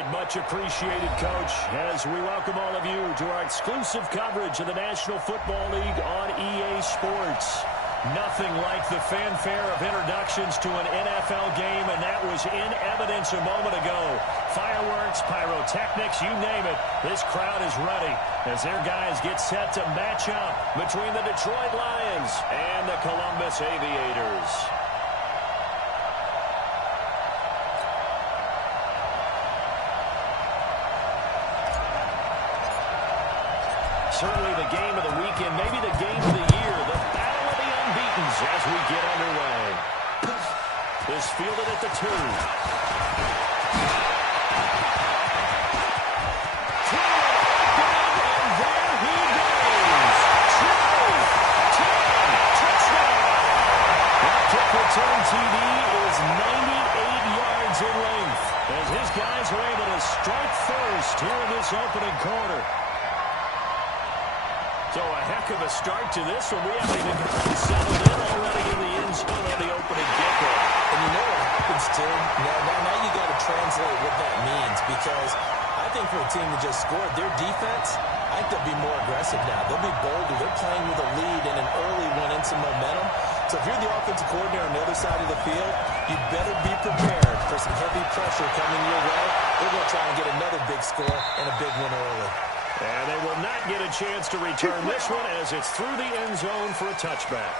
right, much appreciated, Coach, as we welcome all of you to our exclusive coverage of the National Football League on EA Sports. Nothing like the fanfare of introductions to an NFL game, and that was in evidence a moment ago. Fireworks, pyrotechnics, you name it, this crowd is ready as their guys get set to match up between the Detroit Lions and the Columbus Aviators. Certainly the game of the weekend, maybe the game of the year, the battle of the unbeatens as we get underway. Is fielded at the 2. And there he goes. 2-10 touchdown. That kick return TD is 98 yards in length as his guys are able to strike first here in this opening quarter. So a heck of a start to this one. We haven't even gotten settled in already in the end zone on the opening kickoff. And you know what happens, too? Now you got to translate what that means, because I think for a team that just scored, their defense, I think they'll be more aggressive now. They'll be bolder. They're playing with a lead and an early one and some momentum. So if you're the offensive coordinator on the other side of the field, you better be prepared for some heavy pressure coming your way. They're going to try and get another big score and a big one early. And they will not get a chance to return this one as it's through the end zone for a touchback.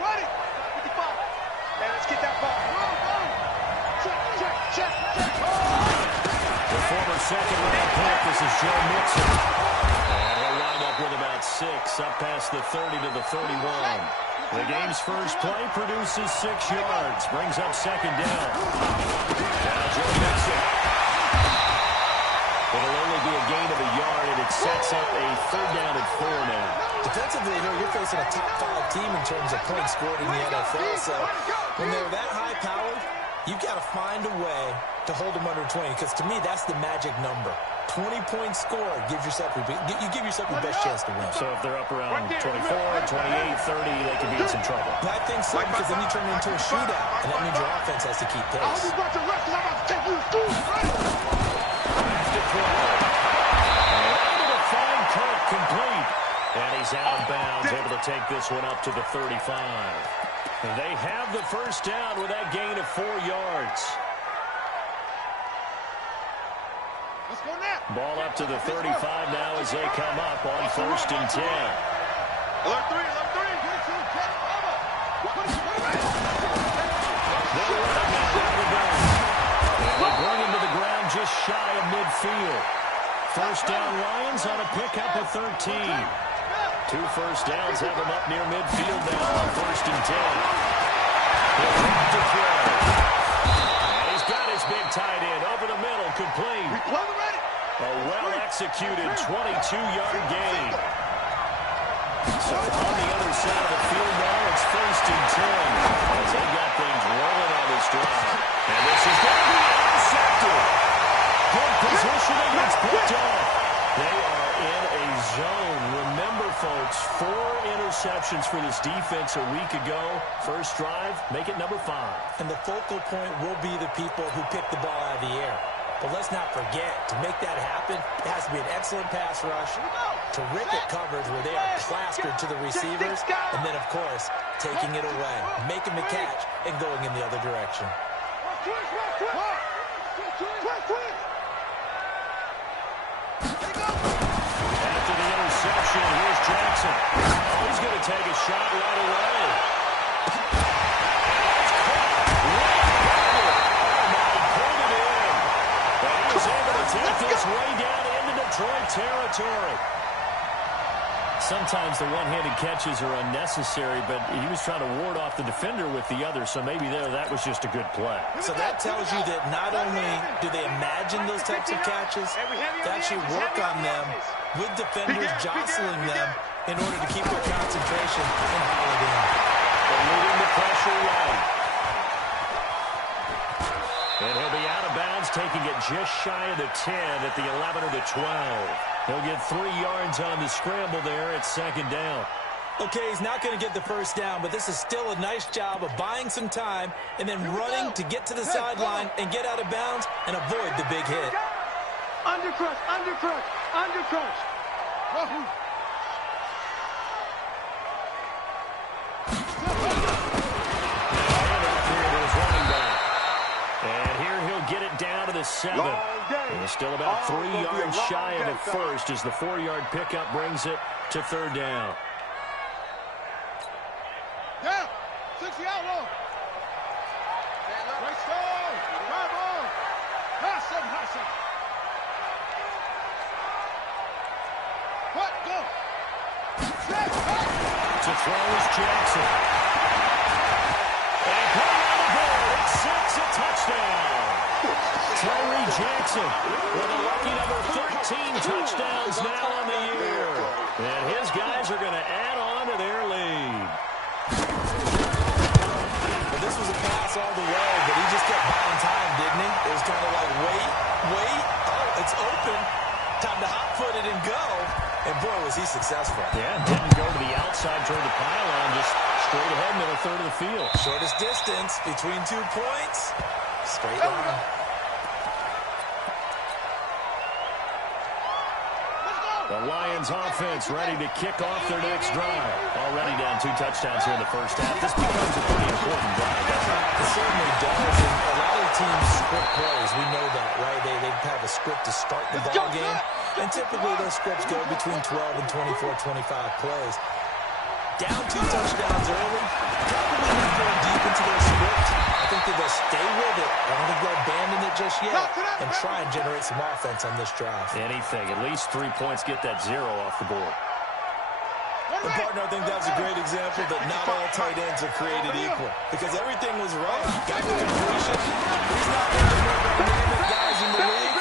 Ready. 55. Now let's get that ball. Check. The former second-round pick, this is Joe Mixon. And he'll wind up with about 6, up past the 30 to the 31. The game's first play produces 6 yards, brings up second down. Now Joe Mixon. It'll only be a gain of a yard, and it sets up a third down and 4 now. Defensively, you're facing a top-5 team in terms of points scored in the NFL, so when they're that high-powered, you've got to find a way to hold them under 20, because to me, that's the magic number. 20 points scored gives yourself you give yourself your best chance to win. So if they're up around 24, 28, 30, they could be in some trouble. I think so, because then you turn it into a shootout, and that means your offense has to keep pace. Able to find Kirk complete. And he's out of bounds, able to take this one up to the 35. They have the first down with that gain of 4 yards. Let's go now. Ball up to the 35 now as they come up on 1st and 10. Alert 3. They're running now out of the gun. And they bring him to the ground just shy of midfield. First down Lions on a pickup of 13. 2 first downs have him up near midfield now on 1st and 10. He'll drop to throw. And he's got his big tight end over the middle, complete. A well-executed 22-yard gain. So on the other side of the field now, it's 1st and 10. As they got things rolling on this drive. And this is going to be intercepted. Good positioning, it's picked off. They are in a zone. Remember, folks, 4 interceptions for this defense a week ago. First drive, make it number 5. And the focal point will be the people who pick the ball out of the air. But let's not forget, to make that happen, it has to be an excellent pass rush, terrific coverage where they are plastered to the receivers, and then, of course, taking it away, making the catch, and going in the other direction. After the interception, here's Jackson. Oh, he's going to take a shot right away. Take this way down into Detroit territory. sometimes the one-handed catches are unnecessary, but he was trying to ward off the defender with the other, so maybe that was just a good play. So that tells you that not only do they imagine those types of catches, they actually work on them with defenders jostling them in order to keep their concentration and haul it in. They're moving the pressure right. And he'll be out of bounds, taking it just shy of the 10 at the 11 or the 12. He'll get 3 yards on the scramble there at second down. Okay, he's not going to get the first down, but this is still a nice job of buying some time and then running to get to the sideline and get out of bounds and avoid the big hit. Undercrush, undercrush, undercrush. And here he'll get it down to the 7. And still about 3 yards shy of a first as the 4-yard pickup brings it to third down. Yeah, 60 out long. Right side, drive on. High 7, high 7. What? Go. To throw is Jackson. And put it on the board. It's 6, a touchdown. Tyree Jackson with a lucky number 13 touchdowns now on the year. And his guys are going to add on to their lead. Well, this was a pass all the way, but he just kept buying time, didn't he? It was kind of like, wait. Oh, it's open. Time to hot-foot it and go. And, boy, was he successful. Yeah, didn't go to the outside toward the pylon, just straight ahead middle third of the field. Shortest distance between 2 points. Straight line. The Lions offense ready to kick off their next drive. Already down 2 touchdowns here in the first half. This becomes a pretty important drive, doesn't it? It certainly does. And a lot of teams script plays. We know that, right? They have a script to start the ball game. And typically those scripts go between 12 and 24, 25 plays. Down 2 touchdowns early, probably not going deep into their script. I think that they'll stay with it. I don't think they'll abandon it just yet and try and generate some offense on this drive. Anything. At least 3 points, get that 0 off the board. And, partner, I think that was a great example that not all tight ends are created equal. Because everything was right. Got the completion. He's not one of the more dynamic guys in the league.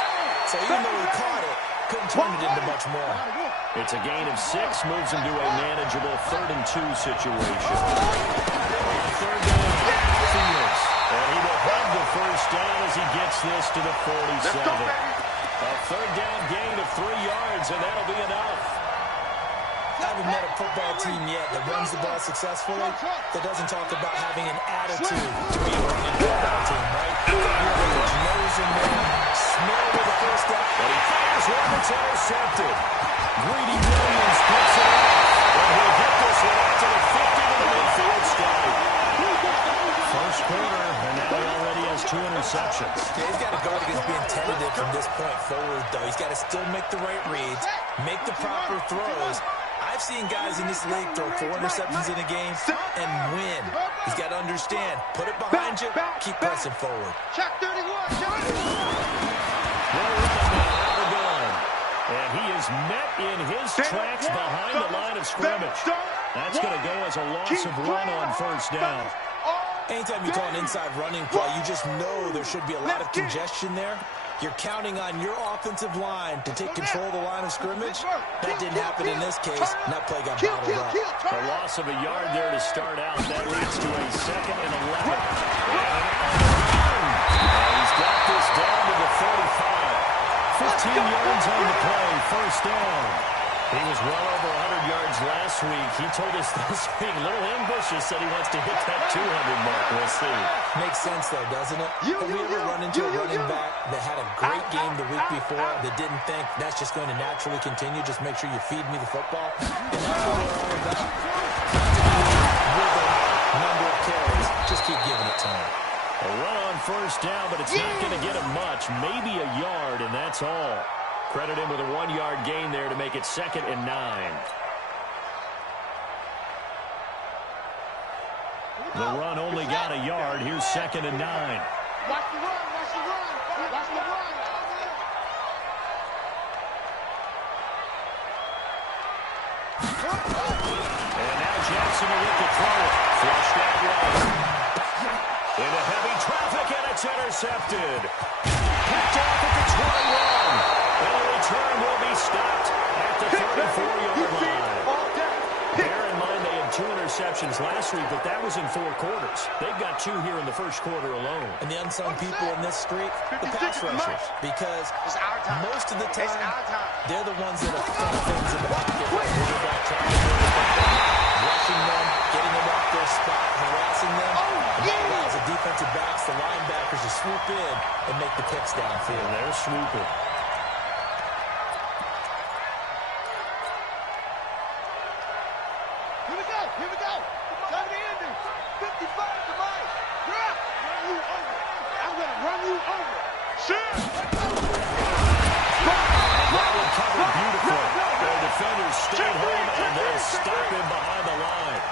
So even though he caught it, couldn't turn it into much more. It's a gain of 6, moves him to a manageable 3rd and 2 situation. Third down, Fields. And he will have the first down as he gets this to the 47. A 3rd down gain of 3 yards, and that'll be enough. I haven't met a football team yet that runs the ball successfully that doesn't talk about having an attitude to be a running football team, right? Your nose in there, smell with the first down. But he fires one that's intercepted. Greedy Williams picks it up. And he'll get this one out to the 50 to the midfield strike. First quarter, and now he already has 2 interceptions. Yeah, he's got to guard against being tentative from this point forward, though. He's got to still make the right reads, make the proper throws. I've seen guys in this league throw 4 interceptions in a game and win. He's got to understand, put it behind you, keep pressing forward. Check 31. And he is met in his tracks behind the line of scrimmage. That's going to go as a loss of 1 on first down. Anytime you call an inside running play, you just know there should be a lot of congestion there. You're counting on your offensive line to take control of the line of scrimmage. That didn't happen in this case, and that play got bottled up. A loss of a yard there to start out. That leads to a 2nd and 11. And he's got this down to the 45. 15 yards on the play, first down. He was well over 100 yards last week. He told us this week, a little ambitious, said he wants to hit that 200 mark. We'll see. Makes sense, though, doesn't it? Have we ever run into a running back that had a great game the week before that didn't think that's just going to naturally continue? Just make sure you feed me the football. And that's what we're all about. Rhythm, number of carries. Just keep giving it to him. A run on first down, but it's not going to get him much. Maybe a yard, and that's all. Credit him with a 1-yard gain there to make it 2nd and 9. The run only got a yard. Here's 2nd and 9. Watch the run, watch the run, watch the run. And now Jackson will look to throw it. Flushed out right. Into heavy traffic, and it's intercepted. Picked off at the 21. And the return will be stopped at the 34-yard line. Bear in mind they had 2 interceptions last week, but that was in 4 quarters. They've got 2 here in the first quarter alone. And the unsung people in this streak, the pass rushers. Because most of the time, they're the ones that are throwing things in the pocket. Quarterback trying to bring it back, rushing them, getting them off their spot, harassing them. And that allows the defensive backs, the linebackers to swoop in and make the picks downfield. And they're swooping. Here we go. Time to end it. 55 to mine. Run you over. I'm going to run you over. Shit. That one covered beautifully. The defenders stayed home, and they'll stop him behind the line.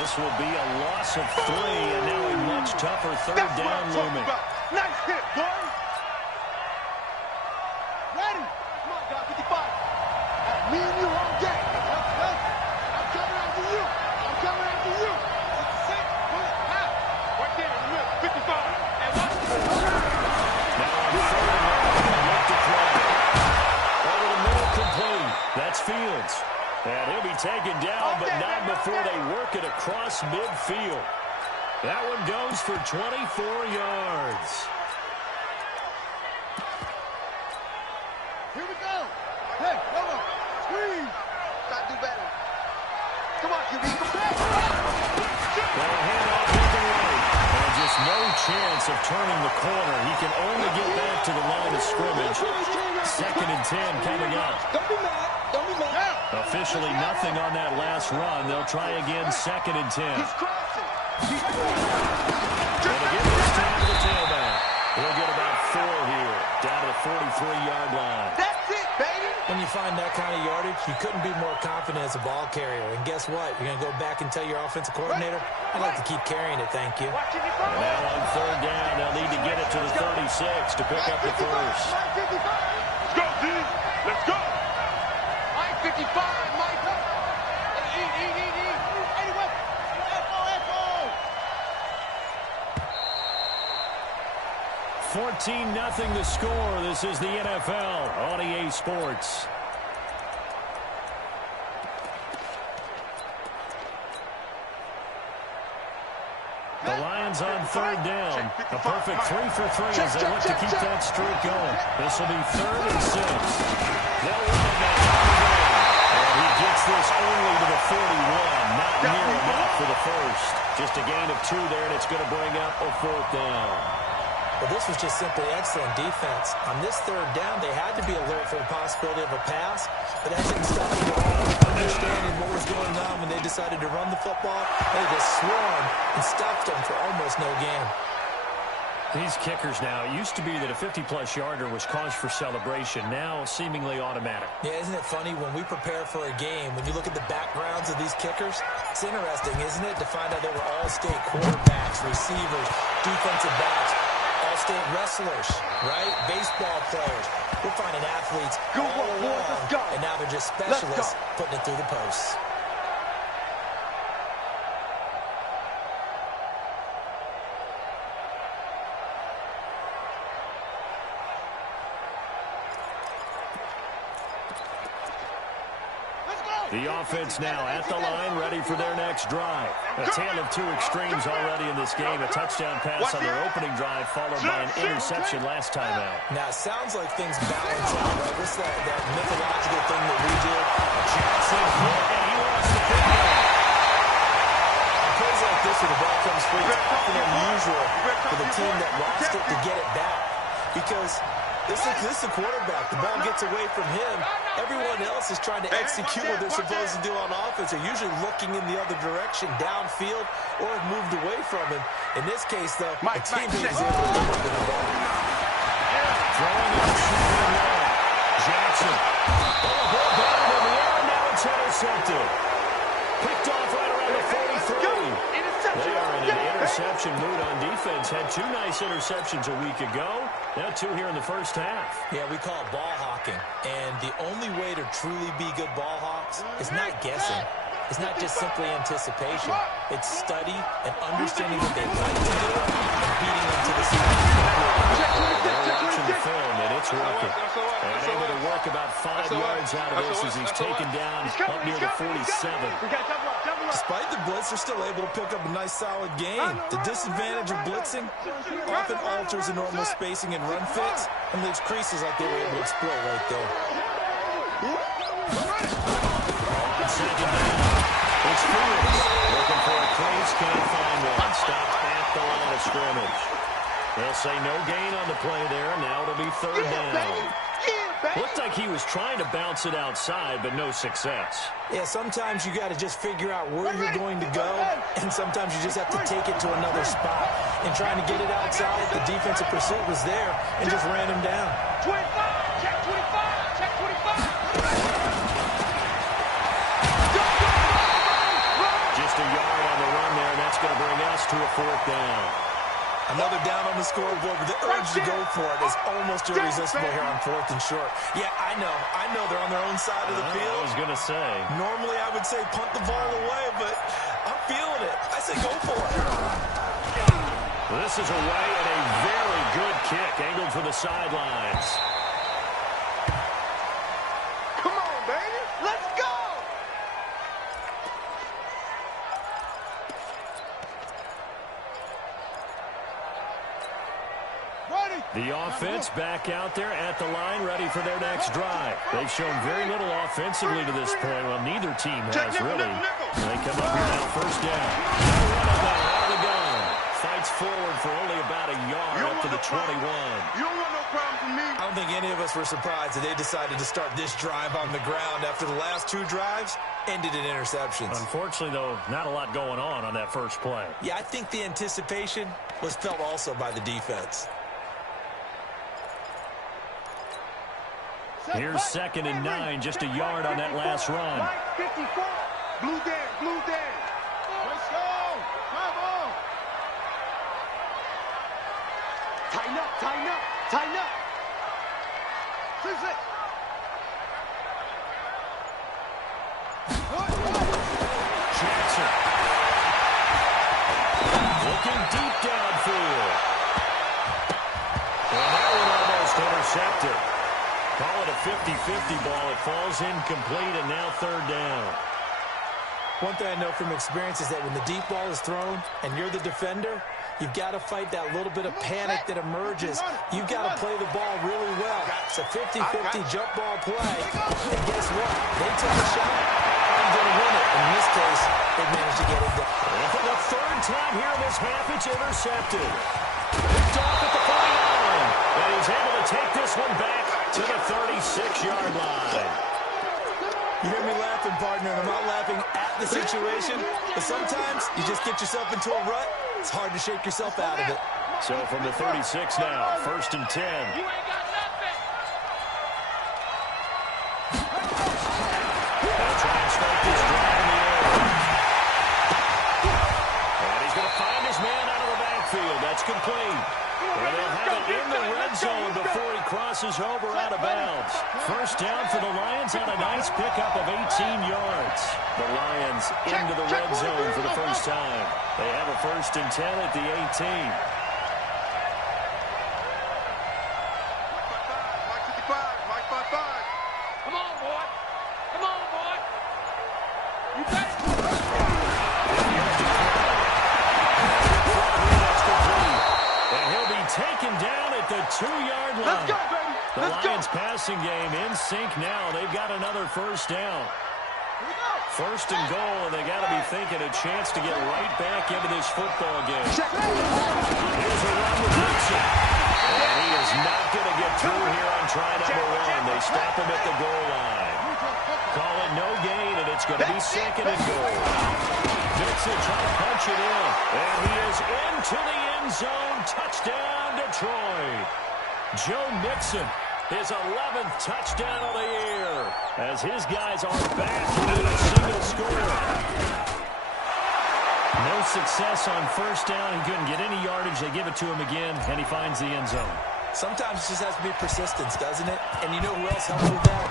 This will be a loss of 3, and now a much tougher third down looming. Nice hit, boy. Ready. Come on, guy, 55. Me and you all day. I'm coming after you. I'm coming after you. 66, right there in the middle, 55. And watch. Now on 3rd and long, look to throw. Over the middle, complete. That's Fields. And he'll be taken down, but not before they work it across midfield. That one goes for 24 yards. Here we go. Hey, come on. Squeeze. Got to do better. Come on, QB. Well, hand off with the right. And just no chance of turning the corner. He can only get back to the line of scrimmage. 2nd and 10 coming up. Don't be mad. Don't be mad. Officially nothing on that last run. They'll try again 2nd and 10. He's crossing. Going to give this time to the tailback. He'll get about 4 here, down to the 43-yard line. That's it, baby. When you find that kind of yardage, you couldn't be more confident as a ball carrier. And guess what? You're going to go back and tell your offensive coordinator, I'd like to keep carrying it, thank you. And now on 3rd down, they'll need to get it to the 36 to pick up the first. Let's go, D. Let's go. Mike 55, Mike. Anyway, F-O. 14-0 the score. This is the NFL on EA Sports. The Lions on 3rd down. A perfect 3 for 3 as they look to keep that streak going. This will be 3rd and 6. They'll run that. And he gets this only to the 41. Not near enough for the first. Just a gain of 2 there, and it's going to bring up a 4th down. Well, this was just simply excellent defense. On this 3rd down, they had to be alert for the possibility of a pass, but that didn't stop them at all. Understanding what was going on when they decided to run the football, they just swarmed and stuffed them for almost no gain. These kickers now, it used to be that a 50-plus yarder was cause for celebration, now seemingly automatic. Yeah, isn't it funny when we prepare for a game, when you look at the backgrounds of these kickers, it's interesting, isn't it, to find out they were all-state quarterbacks, receivers, defensive backs, all-state wrestlers, right? Baseball players. We're finding athletes all along, and now they're just specialists putting it through the posts. The offense now at the line, ready for their next drive. A tale of 2 extremes already in this game. A touchdown pass on their opening drive, followed by an interception last time out. Now, it sounds like things balance out, right? This is that mythological thing that we do. Jackson hit, and he wants to pick it up. On plays like this, where the ball comes free, it's often unusual for the team that lost it to get it back. Because this is the quarterback. The ball gets away from him. Everyone else is trying to execute what they're supposed to do on offense. They're usually looking in the other direction, downfield, or have moved away from him. In this case, though, the teammate is able to get rid of the ball. Throwing on shooting line. Jackson. Oh, ball batted in the air, now it's intercepted. Picked off right around the 43. They are in an interception mood on defense. Had 2 nice interceptions a week ago. Now 2 here in the first half. Yeah, we call it ball hawking. And the only way to truly be good ball hawks is not guessing. It's not just simply anticipation. It's study and understanding what they like to do and beating them to the side. They're watching the film, and it's working. And able to work about 5 yards out of this as he's taken down up near the 47. Despite the blitz, they're still able to pick up a nice, solid gain. The disadvantage of blitzing often alters the normal spacing and run fits and leaves creases like they were able to exploit right there. Second down. It's Fields looking for a crease, can't find one. Stopped at the line of scrimmage. They'll say no gain on the play there, and now it'll be 3rd down. Looked like he was trying to bounce it outside, but no success. Yeah, sometimes you got to just figure out where you're going to go, and sometimes you just have to take it to another spot. And trying to get it outside, the defensive pursuit was there and just ran him down. 25, check 25, check 25. Just a yard on the run there, and that's going to bring us to a 4th down. Another down on the scoreboard, but the urge to go for it is almost irresistible here on 4th and short. Yeah, I know they're on their own side of the field. I was going to say. Normally I would say punt the ball away, but I'm feeling it. I say go for it. This is away and a very good kick, angled for the sidelines. Come on, baby. Let's go. The offense back out there at the line, ready for their next drive. They've shown very little offensively to this point. Well, neither team has really. They come up here now, 1st down. Out of the gun. Fights forward for only about a yard up to the 21. You don't want no problem from me. I don't think any of us were surprised that they decided to start this drive on the ground after the last 2 drives ended in interceptions. Unfortunately, though, not a lot going on that first play. Yeah, I think the anticipation was felt also by the defense. Here's 2nd and 9, just a yard on that last run. 54. Blue Dan, blue Dan. Let's go. Come on. Tighten up, tighten up, tighten up. Six. Jackson. Looking deep downfield. And that one almost intercepted. Call it a 50-50 ball. It falls incomplete, and now 3rd down. One thing I know from experience is that when the deep ball is thrown and you're the defender, you've got to fight that little bit of panic that emerges. You've got to play the ball really well. It's a 50-50 jump ball play. And guess what? They took a shot. I'm going to win it. In this case, they managed to get it done. And for the 3rd time here in this half, it's intercepted. Picked off at the 49. And he's able to take this one back to the 36-yard line. You hear me laughing, partner, and I'm not laughing at the situation, but sometimes you just get yourself into a rut. It's hard to shake yourself out of it. So from the 36 now, 1st and 10. You ain't got nothing. They'll try and start this drive in the air. And he's going to find his man out of the backfield. That's complete. And they'll have it in the red zone before he crosses over out of bounds. 1st down for the Lions on a nice pickup of 18 yards. The Lions into the red zone for the first time. They have a 1st and 10 at the 18. Mike 55. Come on, boy. Come on, boy. You got it. And he'll be taken down at the 2-yard line. Let's go, baby. The Let's Lions go. passing game in sync now. They've got another 1st down. 1st and goal, and they got to be thinking a chance to get right back into this football game. Here's a run with Nixon. And he is not going to get through here on try number 1. They stop him at the goal line. Call it no gain, and it's going to be 2nd and goal. Nixon trying to punch it in. And he is into the end zone. Touchdown, Detroit. Joe Mixon, his 11th touchdown of the year, as his guys are back with a single score. No success on first down. He couldn't get any yardage. They give it to him again, and he finds the end zone. Sometimes it just has to be persistence, doesn't it? And you know who else helps with that?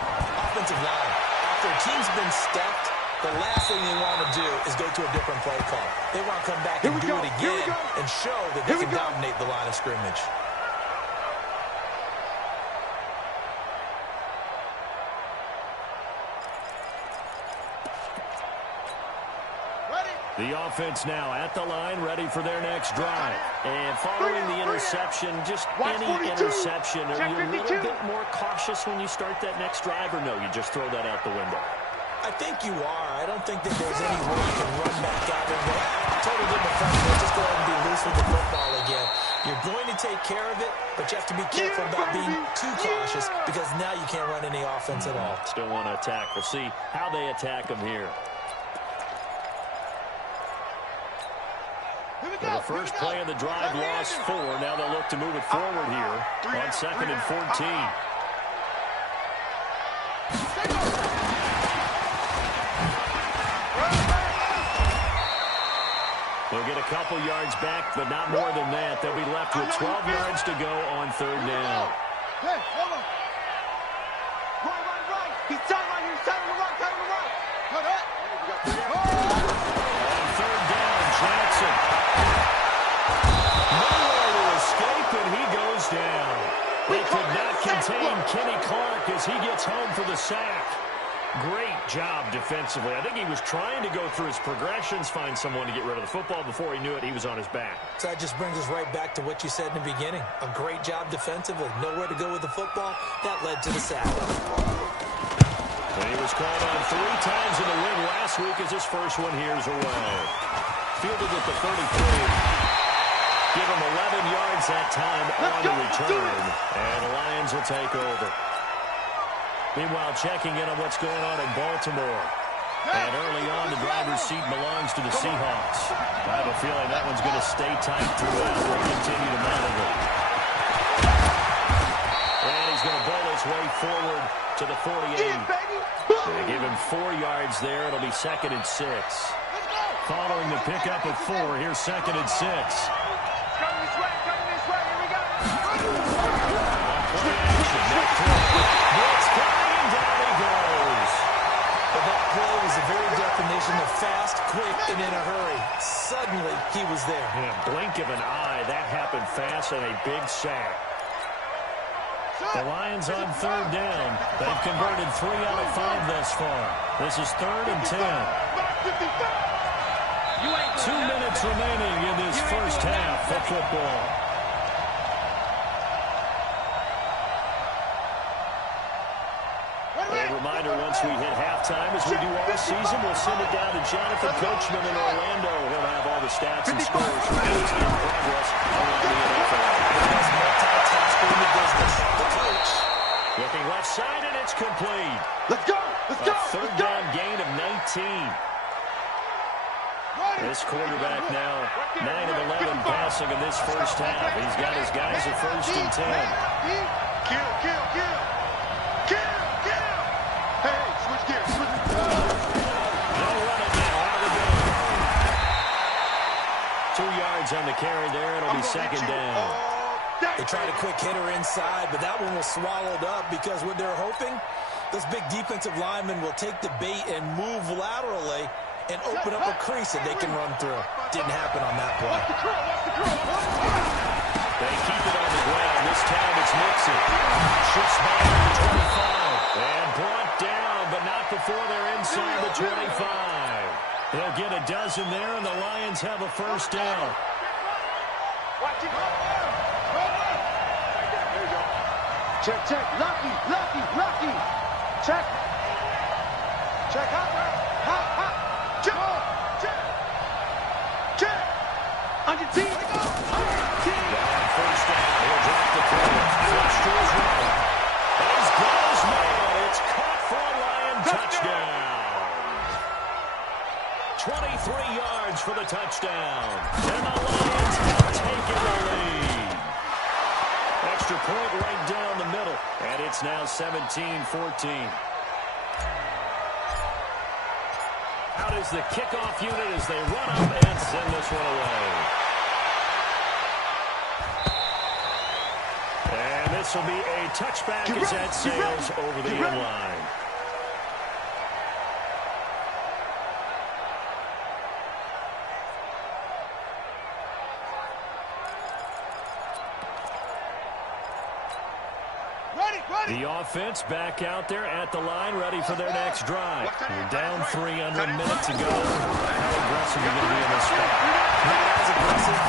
Offensive line. After a team's been stuffed, the last thing they want to do is go to a different play call. They want to come back and do it again and show that they can dominate the line of scrimmage. The offense now at the line, ready for their next drive. And following the interception, just any interception, are you a little bit more cautious when you start that next drive, or no, you just throw that out the window? I think you are. I don't think that there's any way you can run back out and go, totally different front. Let's just go ahead and be loose with the football again. You're going to take care of it, but you have to be careful about being too cautious because now you can't run any offense at all. Still want to attack. We'll see how they attack them here. Well, the first play of the drive lost 4. Now they'll look to move it forward here on 2nd and 14. They'll get a couple yards back, but not more than that. They'll be left with 12 yards to go on 3rd down. Hey, hold on. Right. He's sideline here. Side on the right. Cut up. On 3rd down, Jackson. Nowhere to escape, and he goes down. They could not contain Kenny Clark as he gets home for the sack. Great job defensively. I think he was trying to go through his progressions, find someone to get rid of the football. Before he knew it, he was on his back. So that just brings us right back to what you said in the beginning. A great job defensively. Nowhere to go with the football. That led to the sack. And he was called on 3 times in the win last week as his first one here's away. Fielded at the 33. Give him 11 yards that time on the return. And the Lions will take over. Meanwhile, checking in on what's going on in Baltimore. And early on, the driver's seat belongs to the Seahawks. I have a feeling that one's going to stay tight throughout. We'll continue to monitor. And he's going to bowl his way forward to the 48. They give him 4 yards there. It'll be 2nd and 6. Following the pickup of 4, here's 2nd and 6. Coming this way. Here we go. Play action. Blitz coming, and down he goes. But that play was the very definition of fast, quick, and in a hurry. Suddenly, he was there. In a blink of an eye, that happened fast and a big sack. The Lions on 3rd down. They've converted 3 out of 5 thus far. This is 3rd and 10. 2 minutes remaining in this first half of football. A reminder, once we hit halftime, as we do all season, we'll send it down to Jonathan Coachman in Orlando. He'll have all the stats and scores from games in progress around the NFL. Best multitasker in the business, the coach. Looking left side, and it's complete. Let's go. A 3rd down gain of 19. This quarterback now 9 of 11 passing in this first half. He's got his guys at 1st and 10. Kill. Hey, switch gears. No running now. Out of the game. 2 yards on the carry there. It'll be 2nd down. They tried a quick hitter inside, but that one was swallowed up because what they're hoping, this big defensive lineman will take the bait and move laterally and open up a crease that they can run through. Didn't happen on that play. They keep it on the ground. This time it's Nixon. Shifts back to the 25. And brought down, but not before they're inside the 25. They'll get a dozen there, and the Lions have a 1st down. Watch it. Check. Lucky. Check. Hop. Check. On your team. First down. He'll drop the throw. Flips to his right. As goes man. It's caught for a Lion touchdown. 23 yards for the touchdown. And the Lions have taken the lead. Extra point right down the middle. And it's now 17-14. Out is the kickoff unit as they run up and send this one away. And this will be a touchback as that sails over the end line. The offense back out there at the line, ready for their next drive. We're down 3 under a minute to go. How aggressive are you going to be in this spot? Not as aggressive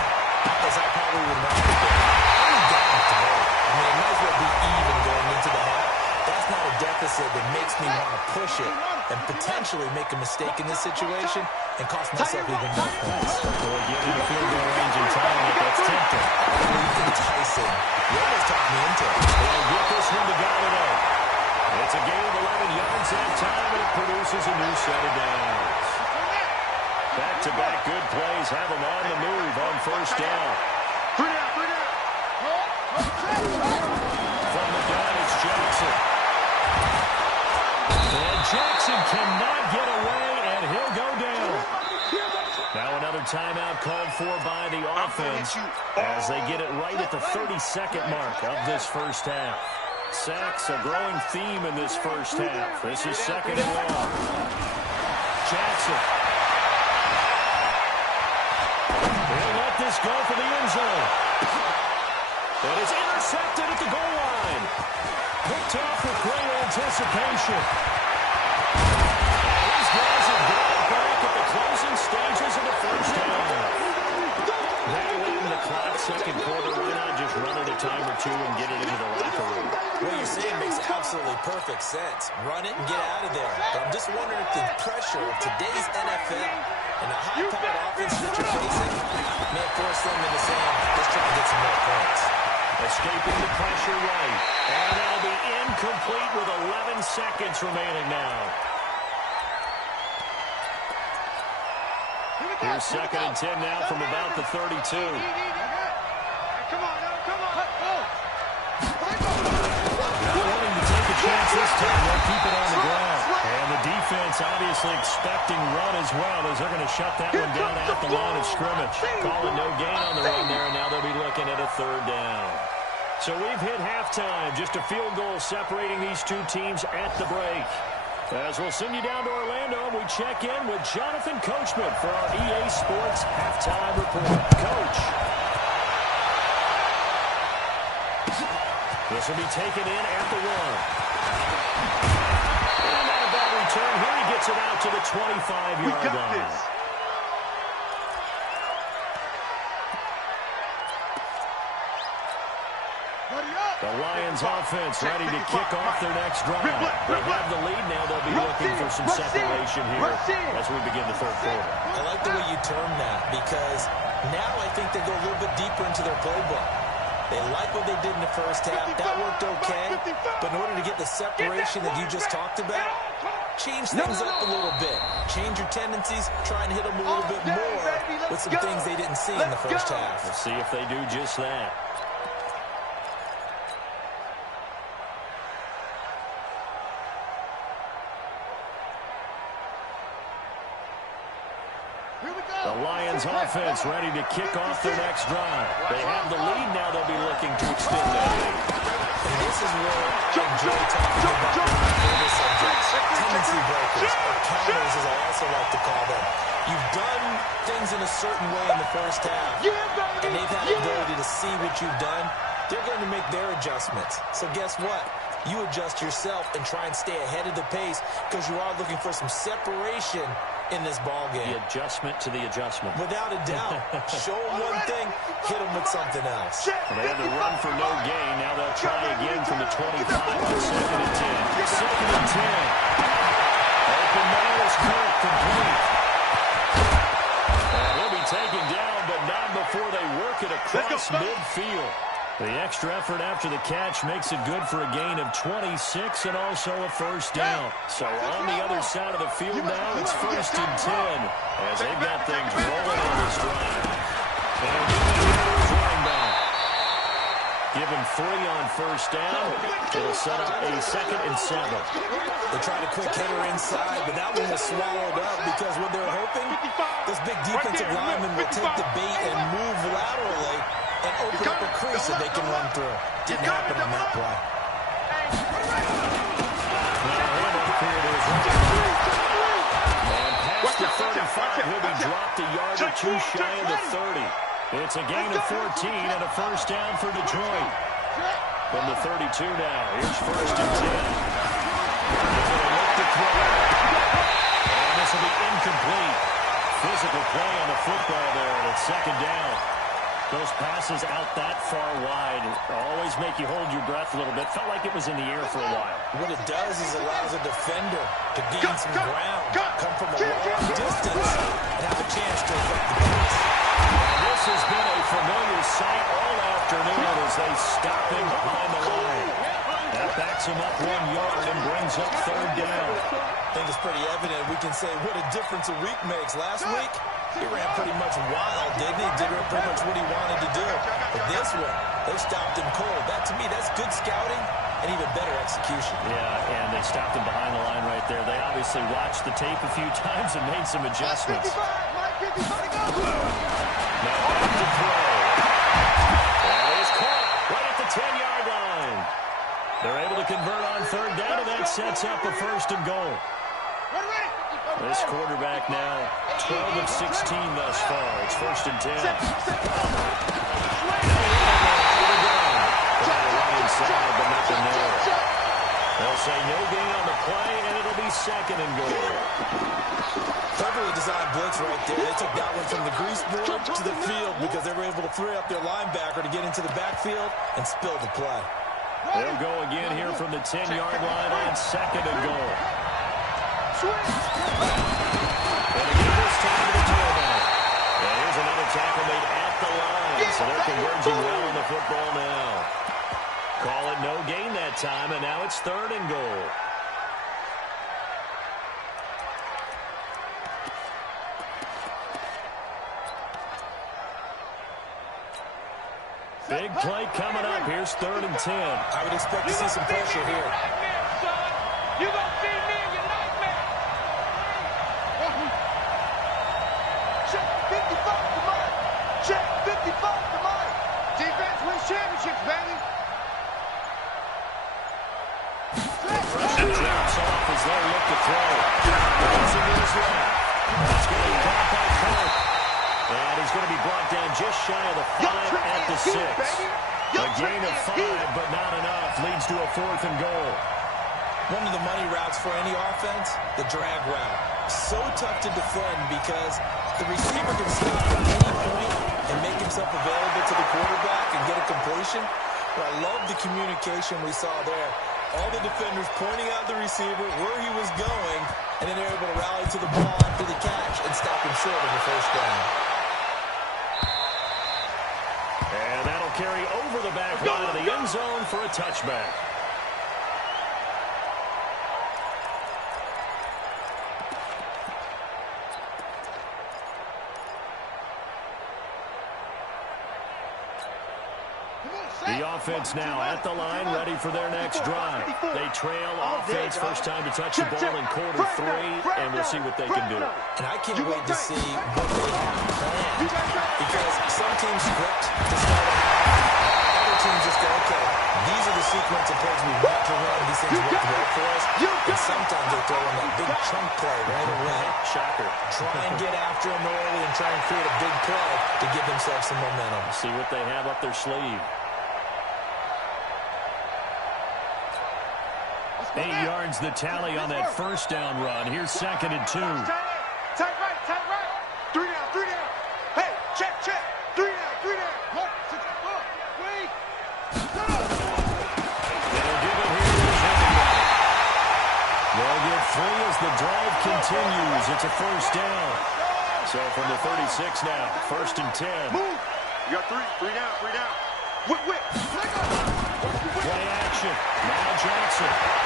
as I probably would want to be. I'm down 3. I mean, it might as well be even going into the half. That's not a deficit that makes me want to push it and potentially make a mistake in this situation and cost myself even more points. Well, getting the field goal range and tying it, that's tempting. Enticing. You almost talked me into it. They'll get this one to Galladay. It's a gain of 11 yards that time, and it produces a new set of downs. Back-to-back good plays have them on the move on first down. From the gun, it's Jackson. And Jackson cannot get away, and he'll go down. Now another timeout called for by the offense as they get it right at the 32nd mark of this first half. Sacks, a growing theme in this first half. This is 2nd and long. Jackson. They'll let this go for the end zone. It is intercepted at the goal line. Picked off with great anticipation. These guys have got it back at the closing stages of the first half. Evaluating the clock, second quarter, why not just run it a time or two and get it into the locker room? What you're saying makes absolutely perfect sense. Run it and get out of there. But I'm just wondering if the pressure of today's NFL and the high-powered offense that you're facing may force them into saying, let's try to get some more points. Escaping the pressure right. And that'll be incomplete with 11 seconds remaining now. Here's 2nd and 10 now from about the 32. Come on, come on. Not wanting to take a chance this time. They'll keep it on the ground. And the defense obviously expecting run as well as they're going to shut that one down at the line of scrimmage. Calling no gain on the run there, and now they'll be looking at a 3rd down. So we've hit halftime. Just a field goal separating these two teams at the break. As we'll send you down to Orlando, we check in with Jonathan Coachman for our EA Sports Halftime Report. Coach. This will be taken in at the 1. And not a bad return here. He gets it out to the 25-yard line. The Lions offense ready to kick off their next drive. They have the lead now. They'll be looking for some separation here as we begin the 3rd quarter. I like the way you term that because now I think they go a little bit deeper into their playbook. They like what they did in the first half. That worked okay. But in order to get the separation that you just talked about, change things up a little bit. Change your tendencies. Try and hit them a little bit more with some things they didn't see in the first half. We'll see if they do just that. The Lions offense ready to kick off their next drive. They have the lead now. They'll be looking to extend that lead. And this is where I enjoy talking about one of my favorite subjects, tendency breakers, or counters as I also like to call them. You've done things in a certain way in the first half, and they've had the ability to see what you've done. They're going to make their adjustments. So guess what? You adjust yourself and try and stay ahead of the pace because you are looking for some separation in this ball game. The adjustment to the adjustment. Without a doubt. Show them one thing, hit them with something else. And they had to run for no gain. Now they'll try again from the 25 on 2nd and 10. 2nd and 10. Open man is Kirk, complete. And he'll be taken down, but not before they work it across midfield. The extra effort after the catch makes it good for a gain of 26 and also a 1st down. So on the other side of the field now, it's 1st and 10 as they've got things rolling on this drive. And running back. Give him 3 on first down. It'll set up a 2nd and 7. They tried a quick hitter inside, but that one was swallowed up because what they're hoping, this big defensive lineman will take the bait and move laterally and open up a crease that they can run through. Didn't happen on that play. And past the 35, he'll be dropped a yard or 2 shy of the 30. It's a gain of 14 and a first down for Detroit. From the 32 now, here's 1st and 10. He's going to look to throw. And this will be incomplete. Physical play on the football there, and it's 2nd down. Those passes out that far wide always make you hold your breath a little bit. Felt like it was in the air for a while. What it does is allows a defender to gain some ground, come from a long distance, and have a chance to affect the pass. This has been a familiar sight all afternoon as they stop him behind the line. That backs him up 1 yard and brings up 3rd down. I think it's pretty evident. We can say what a difference a week makes. Last week, he ran pretty much wild, didn't he? Did pretty much what he wanted to do. But this one, they stopped him cold. That, to me, that's good scouting and even better execution. Yeah, and they stopped him behind the line right there. They obviously watched the tape a few times and made some adjustments. Now back to throw. That is caught right at the 10-yard line. They're able to convert on 3rd down, and that sets up a 1st and goal. This quarterback now 12 of 16 thus far. It's 1st and 10. Right inside, but nothing there. They'll say no gain on the play, and it'll be 2nd and goal. Perfectly designed blitz right there. They took that one from the grease board to the field because they were able to free up their linebacker to get into the backfield and spill the play. They'll go again here from the 10-yard line on 2nd and goal. And again this time to the tailback. And here's another tackle made at the line. So they're converging well on the football now. Call it no gain that time, and now it's 3rd and goal. Big play coming up. Here's 3rd and 10. I would expect to see some pressure here. You gonna see me in your nightmare. Check 55 to mine. Check 55 to mine. Defense wins championships, baby. Pressure drops off as they look to throw. Bouncing to his left. That's going to be caught by Cook. And he's going to be brought down just shy of the 5 at the 6. A gain of 5, but not enough. Leads to a 4th and goal. One of the money routes for any offense, the drag route. So tough to defend because the receiver can stop at any point and make himself available to the quarterback and get a completion. But I love the communication we saw there. All the defenders pointing out the receiver where he was going, and then they're able to rally to the ball after the catch and stop him short of the 1st down. And that'll carry over the back line of the end zone for a touchback. The offense now at the line, ready for their next drive. They trail offense, first time to touch the ball in quarter 3, and we'll see what they can do. And I can't wait to see what they have planned. Because some teams script to start out. Other teams just go, okay, these are the sequence of plays we want to run. These things work well for us. And sometimes they throw in that big chunk play right away. Shocker. Try and get after them early and try and create a big play to give themselves some momentum. See what they have up their sleeve. 8 yards the tally on that first down run. Here's 2nd and 2. Tight right, tight right. 3 down, 3 down. Hey, check, check. 3 down, 3 down. 1, 6, 4, 3. They'll give it here to his running back. They'll get 3 as the drive continues. It's a first down. So from the 36 now, 1st and 10. Move. You got 3 down, 3 down. Whip. Play action. Now Jackson.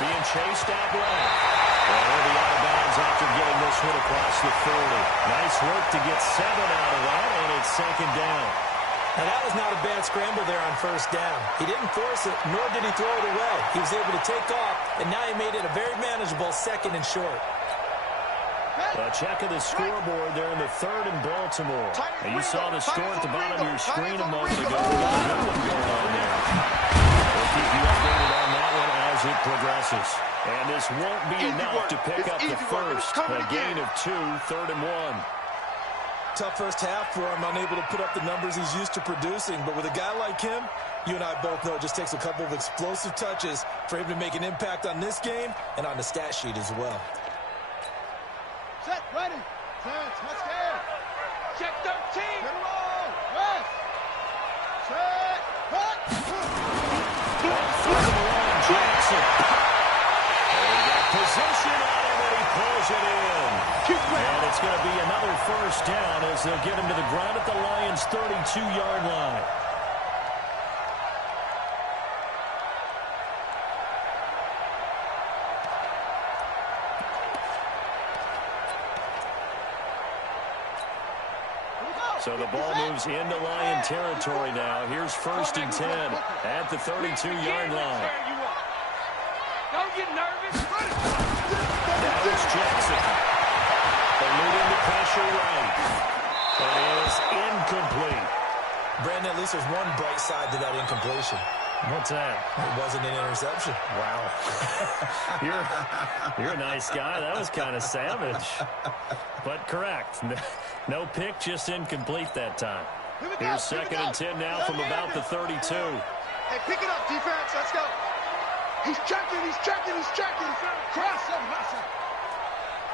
Being chased out left. And he'll be out of bounds Lions after getting this one across the 40. Nice work to get 7 out of that, and it's second down. Now, that was not a bad scramble there on first down. He didn't force it, nor did he throw it away. He was able to take off, and now he made it a very manageable 2nd and short. A check of the scoreboard there in the 3rd and Baltimore. And you saw the score at the bottom of your screen a moment ago. Good one going on there. We'll keep you updated on that one as it progresses. And this won't be enough to pick up the first. A gain of 2, 3rd and 1. Tough first half for him, unable to put up the numbers he's used to producing. But with a guy like him, you and I both know it just takes a couple of explosive touches for him to make an impact on this game and on the stat sheet as well. Set, ready. Let's go. Check 13. Get it all. Rest. Set. Cut. Jackson. They got position on him, and he pulls it in. And it's going to be another first down as they'll get him to the ground at the Lions' 32-yard line. So the ball moves into Lion territory now. Here's 1st and 10 at the 32-yard line. Don't get nervous. Now it's Jackson. Eluding the pressure right. That is incomplete. Brandon, at least there's one bright side to that incompletion. What's that? It wasn't an interception. Wow. You're a nice guy. That was kind of savage. But correct. No pick, just incomplete that time. Here's 2nd and 10 now from about the 32. Hey, pick it up, defense. Let's go. He's checking. Cross him.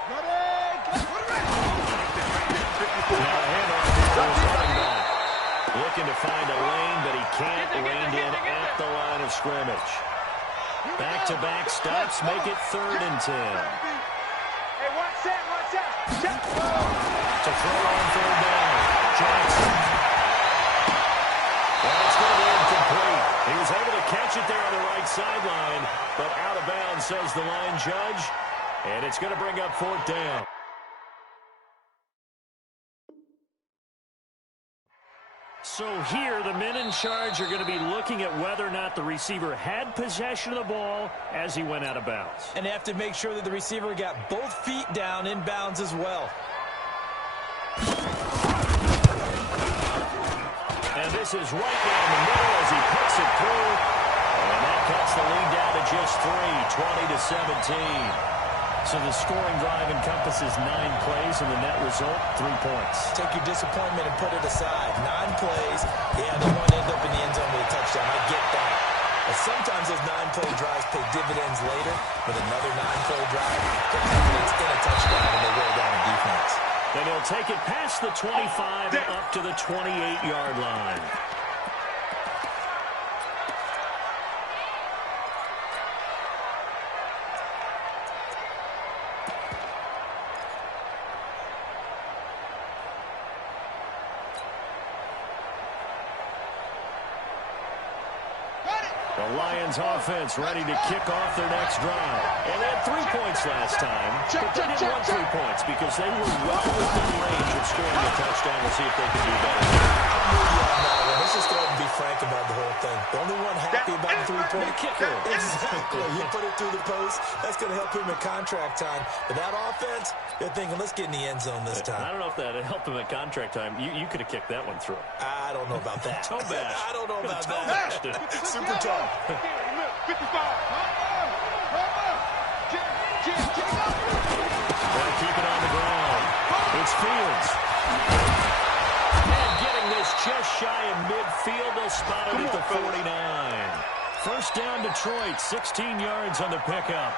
Ready. Now a handoff to his running back. Looking to find a lane, but he can't. Reined in at the line of scrimmage. Back-to-back stops make it 3rd and 10. Hey, watch that. Check. To throw on 3rd down. Jackson. Well, it's going to be incomplete. He was able to catch it there on the right sideline, but out of bounds, says the line judge. And it's going to bring up 4th down. So here, the men in charge are going to be looking at whether or not the receiver had possession of the ball as he went out of bounds. And they have to make sure that the receiver got both feet down in bounds as well. And this is right down the middle as he puts it through. And that cuts the lead down to just 3, 20-17. So the scoring drive encompasses 9 plays, and the net result, 3 points. Take your disappointment and put it aside. 9 plays, yeah, they want to end up in the end zone with a touchdown. I get that. But sometimes those 9-play drives pay dividends later with another 9-play drive. Get confidence in a touchdown when they wear down a defense. Then he'll take it past the 25 and up to the 28-yard line. The Lions offense ready to kick off their next drive. And they had 3 points last time, but they didn't want 3 points because they were well within range of scoring a touchdown. We'll see if they can do better. I'm with you on that one. Let's just go ahead and be frank about the whole thing. The only one happy about the 3-point kicker. Exactly. You put it through the post. That's going to help him in contract time. But that offense, they're thinking, let's get in the end zone this time. I don't know if that helped him at contract time. You could have kicked that one through. I don't know about that. Toe bash. I don't know about Toe that. bashed it. Super tough. 55. They'll keep it on the ground. It's Fields. And getting this just shy of midfield. They'll spot it at the 49. First down, Detroit. 16 yards on the pickup.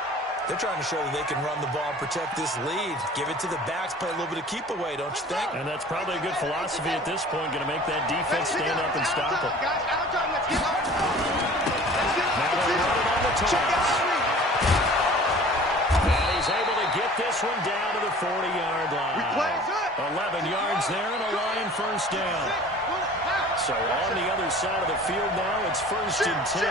They're trying to show that they can run the ball and protect this lead. Give it to the backs, play a little bit of keep away, don't you think? And that's probably a good philosophy at this point. Going to make that defense stand up and stop them. Now they're running on the toss. And he's able to get this one down to the 40-yard line. 11 yards there and a Lion first down. So on the other side of the field now, it's 1st and 10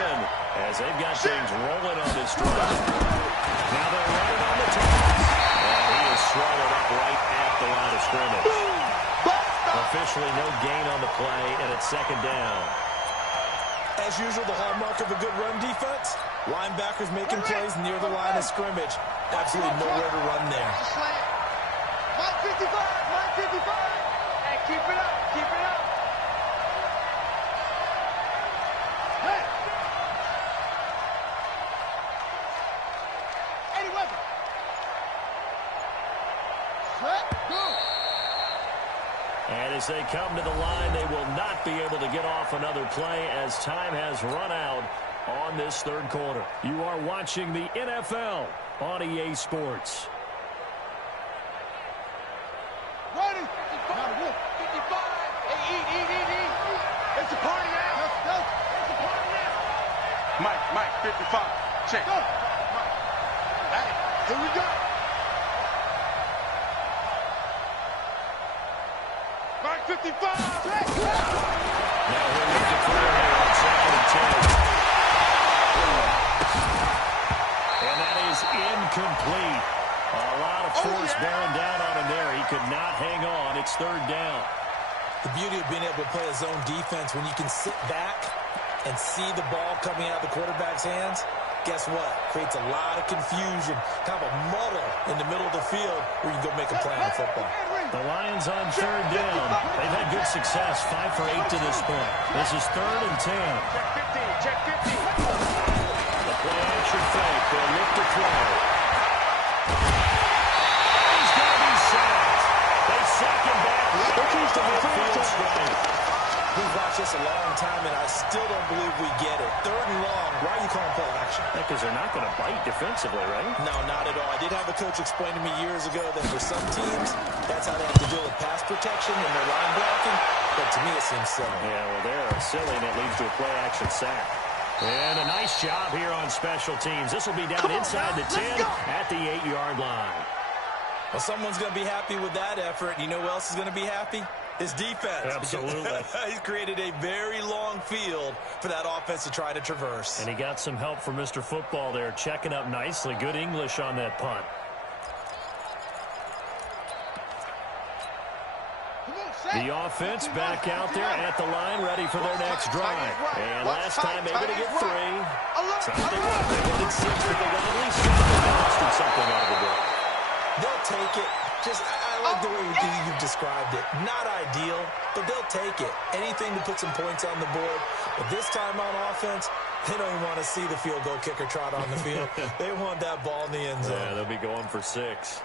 as they've got things rolling on this drive. Now they're running on the toss. And he swallowed up right at the line of scrimmage. Officially no gain on the play, and it's second down. As usual, the hallmark of a good run defense, linebackers making plays near the line of scrimmage. Absolutely nowhere to run there. Mike 55, Mike 55. Hey, keep it up, keep it up. Hey. Eddie Weber. Set, go. And as they come to the line, they will not be able to get off another play as time has run out on this third quarter. You are watching the NFL on EA Sports. Ready? 55. 55. Hey, eat. It's a party now. Let's go. It's a party now. Mike, 55. Check. Go. Mike. Hey, here we go. Mike 55. Check. Now he'll look to throw here on second and 10. And that is incomplete. A lot of force bearing down on him there. He could not hang on. It's third down. The beauty of being able to play a zone defense when you can sit back and see the ball coming out of the quarterback's hands, guess what? Creates a lot of confusion, kind of a muddle in the middle of the field where you can go make a play on football. The Lions on third down. They've had good success, 5 for 8 to this point. This is third and 10. Check 50. The play action fake. They'll look to throw. He's going to be sacked. They sack him back right to midfield strike. We've watched this a long time, and I still don't believe we get it. Third and long, why are you calling play action? Because they're not going to bite defensively, right? No, not at all. I did have a coach explain to me years ago that for some teams, that's how they have to deal with pass protection and their line blocking. But to me, it seems silly. Yeah, well, they're silly, and it leads to a play action sack. And a nice job here on special teams. This will be down inside the 10 at the 8-yard line. Well, someone's going to be happy with that effort. You know who else is going to be happy? His defense. Absolutely. He's created a very long field for that offense to try to traverse. And he got some help from Mr. Football there, checking up nicely. Good English on that punt. The offense back out there at the line, ready for their next drive. And last time able to get 3. So they wanted 6, but they got at least 7. Something out of the ball. They'll take it. I like the way you've described it. Not ideal, but they'll take it. Anything to put some points on the board. But this time on offense, they don't even want to see the field goal kicker trot on the field. They want that ball in the end zone. Yeah, they'll be going for 6.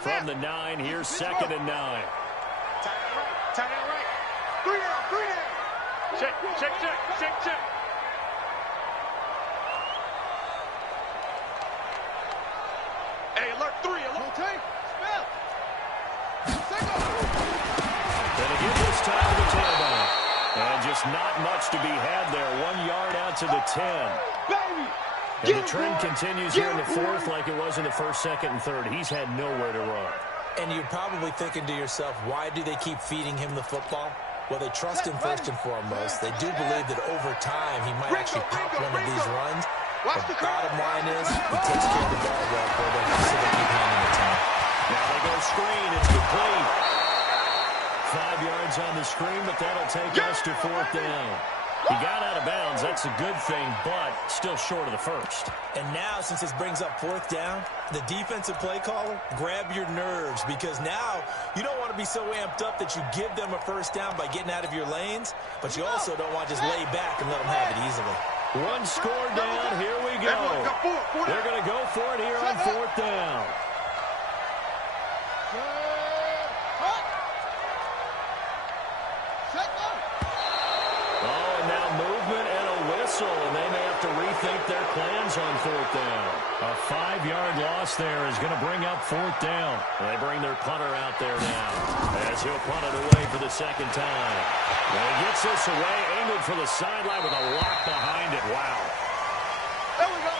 From the 9, here's second and 9. Tight end right. 3 down. Check. Hey, alert 3, alert. Okay. Spell. Then again this time to the tailback. And just not much to be had there. 1 yard out to the 10. Baby. And the trend continues here in the 4th like it was in the 1st, 2nd, and 3rd. He's had nowhere to run. And you're probably thinking to yourself, why do they keep feeding him the football? Well, they trust him first and foremost. They do believe that over time he might actually pop one of these runs. The bottom line is he takes care of the ball well for them, so they keep handing it to him. Now they go screen. It's complete. 5 yards on the screen, but that'll take us to 4th down. He got out of bounds. That's a good thing, but still short of the 1st. And now, since this brings up 4th down, the defensive play caller, grab your nerves, because now you don't want to be so amped up that you give them a 1st down by getting out of your lanes, but you also don't want to just lay back and let them have it easily. 1 score down. Here we go. They're going to go for it here on 4th down. Oh, and now movement and a whistle, and they may have to rethink their plans on 4th down. A 5-yard loss there is going to bring up 4th down. They bring their punter out there now as he'll punt it away for the 2nd time. And he gets this away, angled for the sideline with a lock behind it. Wow. There we go.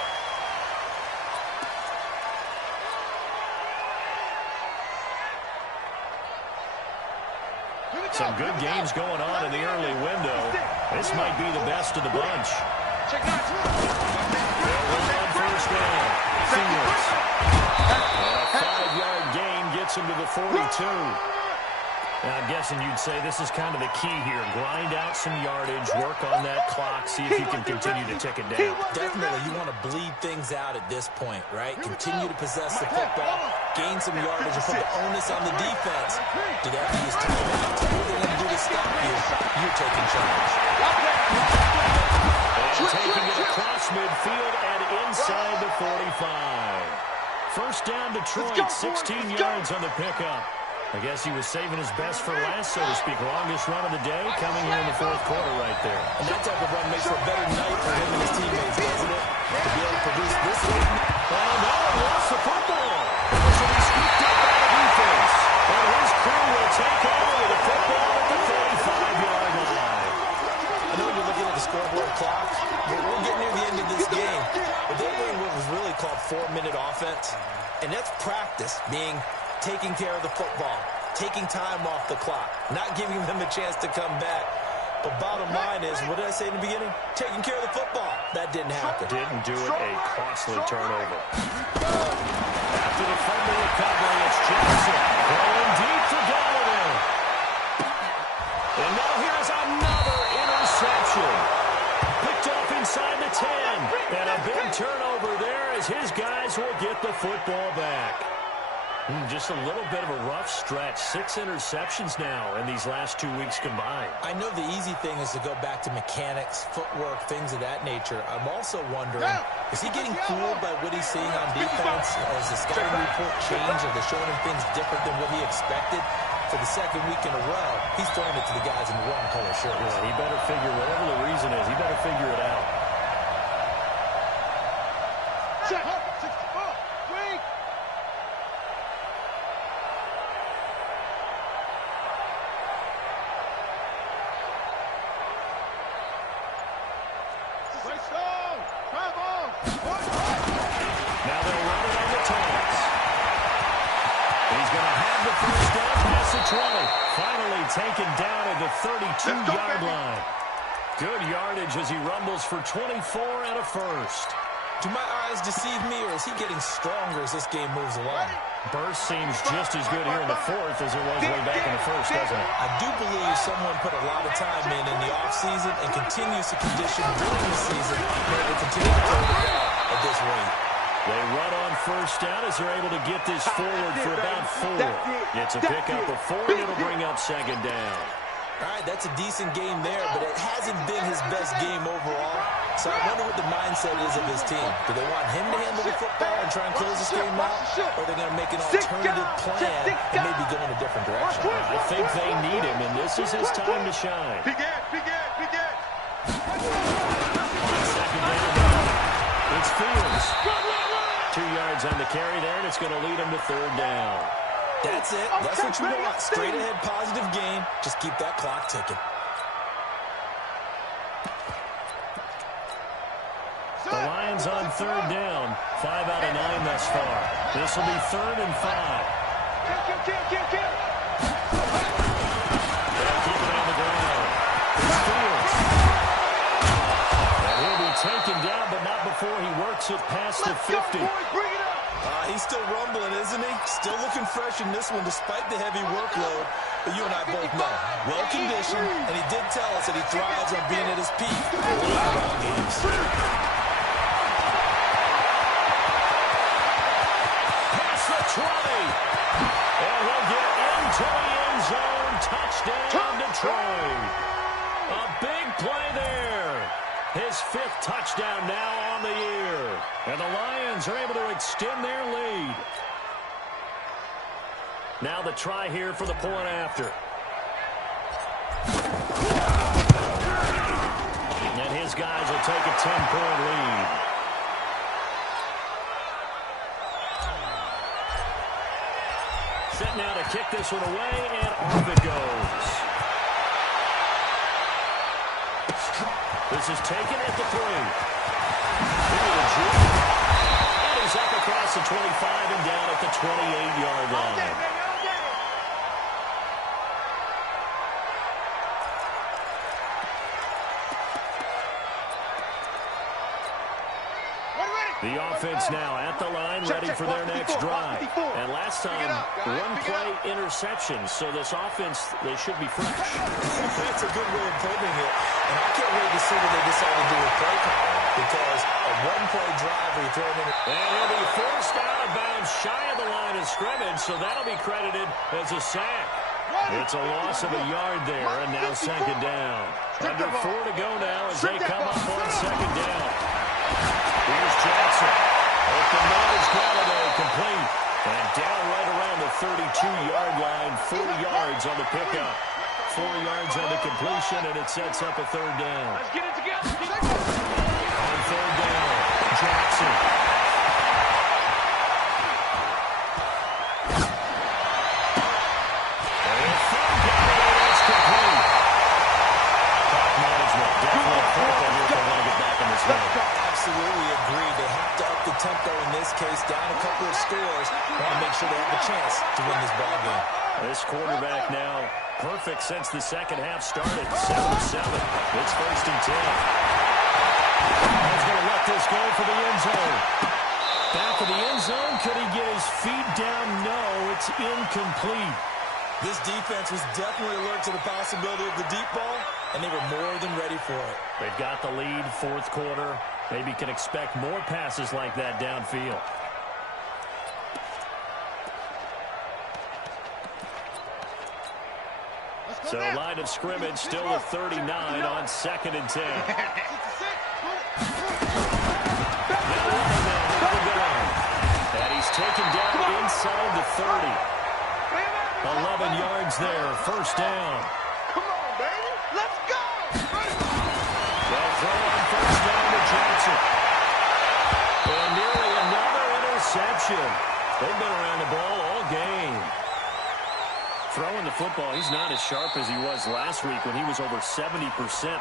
Some good games going on in the early window. This might be the best of the bunch. Check that. They'll run on 1st first down. Fields. And a 5-yard gain gets him to the 42. Now, I'm guessing you'd say this is kind of the key here. Grind out some yardage, work on that clock, see if you can continue to tick it down. Definitely, you want to bleed things out at this point, right? Continue to possess the football, gain some yardage, and put the onus on the defense. Do they have to use timeouts? What are they going to do to stop you? You're taking charge. And taking it across midfield and inside the 45. First down, Detroit, 16 yards on the pickup. I guess he was saving his best for last, so to speak. Longest run of the day coming here in the fourth quarter right there. And that type of run makes for a better night for him and his teammates, doesn't it? To be able to produce this one. Oh, no, lost the football. This will be scooped up by the defense. And his crew will take over the football at the 45-yard line. I know you're looking at the scoreboard clock, but we're getting near the end of this game. But they're doing what was really called 4-minute offense. And that's practice, being taking care of the football, taking time off the clock, not giving them a chance to come back. But bottom line is, what did I say in the beginning? Taking care of the football. That didn't happen. Didn't do it. A costly turnover. After the fumble recovery, it's Johnson going deep for Galloway. And now here's another interception. Picked off inside the 10. And a big turnover there as his guys will get the football back. Just a little bit of a rough stretch. 6 interceptions now in these last 2 weeks combined. I know the easy thing is to go back to mechanics, footwork, things of that nature. I'm also wondering, is he getting fooled by what he's seeing on defense? Has the scouting report changed? Are they showing him things different than what he expected? For the second week in a row, he's throwing it to the guys in the wrong color shirts. Yeah, he better figure, whatever the reason is, he better figure it out. Taken down at the 32-yard line. Good yardage as he rumbles for 24 and a first. Do my eyes deceive me, or is he getting stronger as this game moves along? Burst seems just as good here in the fourth as it was way back in the first, doesn't it? I do believe someone put a lot of time in the offseason and continues to condition during the season in order to continue to throw the ball at this rate. They run on first down as they're able to get this forward for about 4. It's a pickup of 4, and it'll bring up second down. All right, that's a decent game there, but it hasn't been his best game overall. So I wonder what the mindset is of his team. Do they want him to handle the football and try and close this game out? Or are they going to make an alternative plan and maybe go in a different direction? I think they need him, and this is his time to shine. Begin. On second down, it's Fields. 2 yards on the carry there, and it's going to lead him to third down. That's it. That's what you want. Straight ahead, positive gain. Just keep that clock ticking. The Lions on third down. 5 out of 9 thus far. This will be 3rd and 5. They'll keep it on the ground. It's Fields. And he'll be taken down, but not before he works it past the 50. He's still rumbling, isn't he? Still looking fresh in this one despite the heavy workload. But you and I both know, well-conditioned, and he did tell us that he thrives on being at his peak. Past the 20. And he'll get into the end zone. Touchdown, Detroit. A big play there. His 5th touchdown now on the year. And the Lions are able to extend their lead. Now the try here for the point after. And his guys will take a 10-point lead. Set now to kick this one away, and off it goes. This is taken at the 3. And he's up across the 25 and down at the 28-yard line. The offense now at the line, ready for their next drive. And last time, one-play interception. So this offense, they should be fresh. That's a good way of putting it. And I can't wait to see what they decide to do with play calling. Because a one-play drive where you throw it in. And he'll be forced out of bounds shy of the line of scrimmage. So that'll be credited as a sack. It's a loss of a yard there, and now second down. Under 4 to go now as they come up on second down. Here's Jackson. Open nose, Galladay complete. And down right around the 32-yard line, 4 yards on the pickup. 4 yards on the completion, and it sets up a third down. Let's get it together. On third down, Jackson. Absolutely agree. They have to up the tempo in this case, down a couple of scores. Want to make sure they have a chance to win this ball game. This quarterback now perfect since the second half started. 7-7. It's first and 10. He's going to let this go for the end zone. Back of the end zone. Could he get his feet down? No, it's incomplete. This defense was definitely alert to the possibility of the deep ball, and they were more than ready for it. They've got the lead, fourth quarter. Maybe can expect more passes like that downfield. So line of scrimmage still at 39 on second and 10. And he's taken down inside the 30. 11 yards there, first down. Come on, baby. Let's go. They'll throw on first down to Jackson. And nearly another interception. They've been around the ball all game. Throwing the football, he's not as sharp as he was last week when he was over 70%.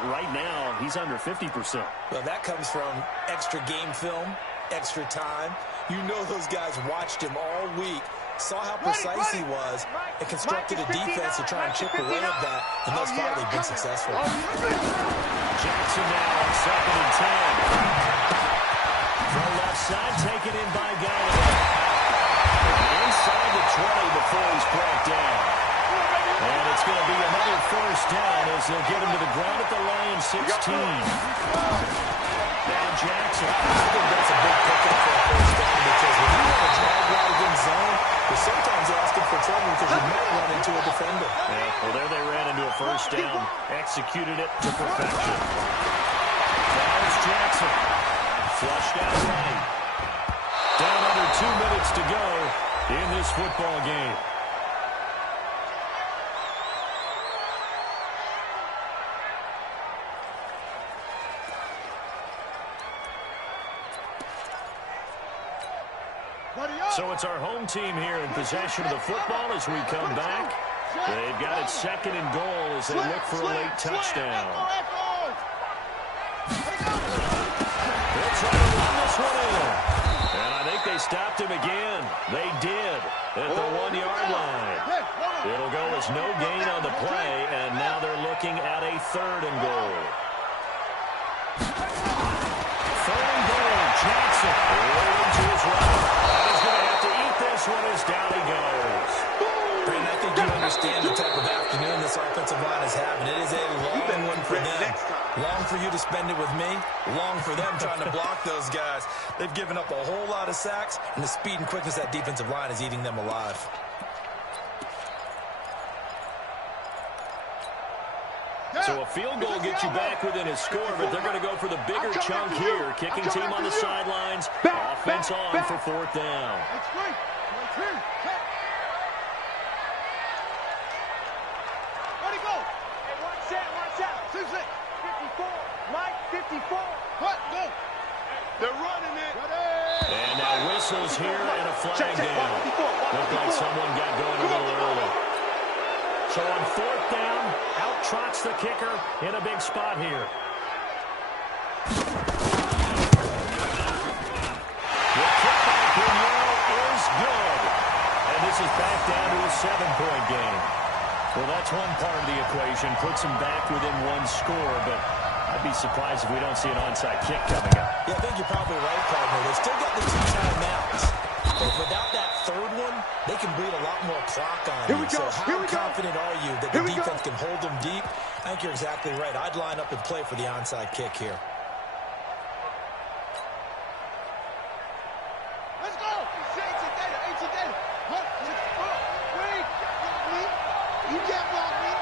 Right now, he's under 50%. Well, that comes from extra game film, extra time. You know those guys watched him all week, saw how precise he was, and constructed a defense to try and chip away at that, and thus far they've been successful. Jackson now on second and 10. From left side, taken in by Galladay. Inside the 20 before he's brought down. And it's going to be another first down as they'll get him to the ground at the Lions 16. Now Jackson. I think that's a big pickup for a first down because when you want to drag right against zone, you're sometimes asking for trouble because you might run into a defender. Yeah, well, there they ran into a first down. Executed it to perfection. Now it's Jackson. Flushed out right. Down under 2 minutes to go in this football game. So it's our home team here in possession of the football as we come back. They've got it second and goal as they look for a late touchdown. They'll try to run this one in. And I think they stopped him again. They did at the 1-yard line. It'll go as no gain on the play, and now they're looking at a third and goal. Third and goal, Jackson rolling to his right. This one is down he goes. Brandon, I think you understand the type of afternoon this offensive line is having. It is a long one for them. Long for you to spend it with me. Long for them trying to block those guys. They've given up a whole lot of sacks, and the speed and quickness of that defensive line is eating them alive. So a field goal gets you back within a score, but they're going to go for the bigger chunk here. Kicking team on the sidelines. Offense on for fourth down. Where'd he go? Hey, watch out. 54. Mike, 54. What? Go. They're running it. And now whistles here and a flag down. Looked like someone got going a little early. So on fourth down, out trots the kicker in a big spot here. The kickback in yellow is good. And this is back down to a 7-point game. Well, that's one part of the equation. Puts them back within one score, but I'd be surprised if we don't see an onside kick coming up. Yeah, I think you're probably right, partner. They've still got the 2 timeouts. But without that third one, they can bleed a lot more clock on you. So how confident are you that the defense can hold them deep? I think you're exactly right. I'd line up and play for the onside kick here. Let's go. Wait. You can't block me.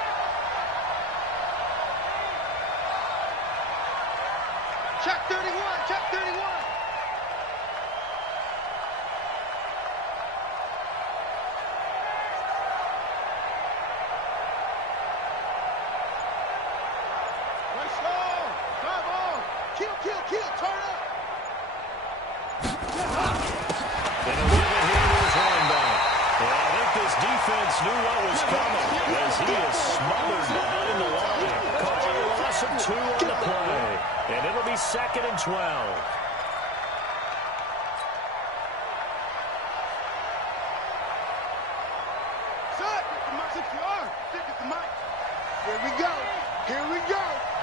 Check 31. Let's go. Come on. Kill. Turn up. And he'll give it here to his running back. And I think this defense knew what was coming as he is smothered behind the line. Call a loss of 2 on the play. And it'll be 2nd and 12.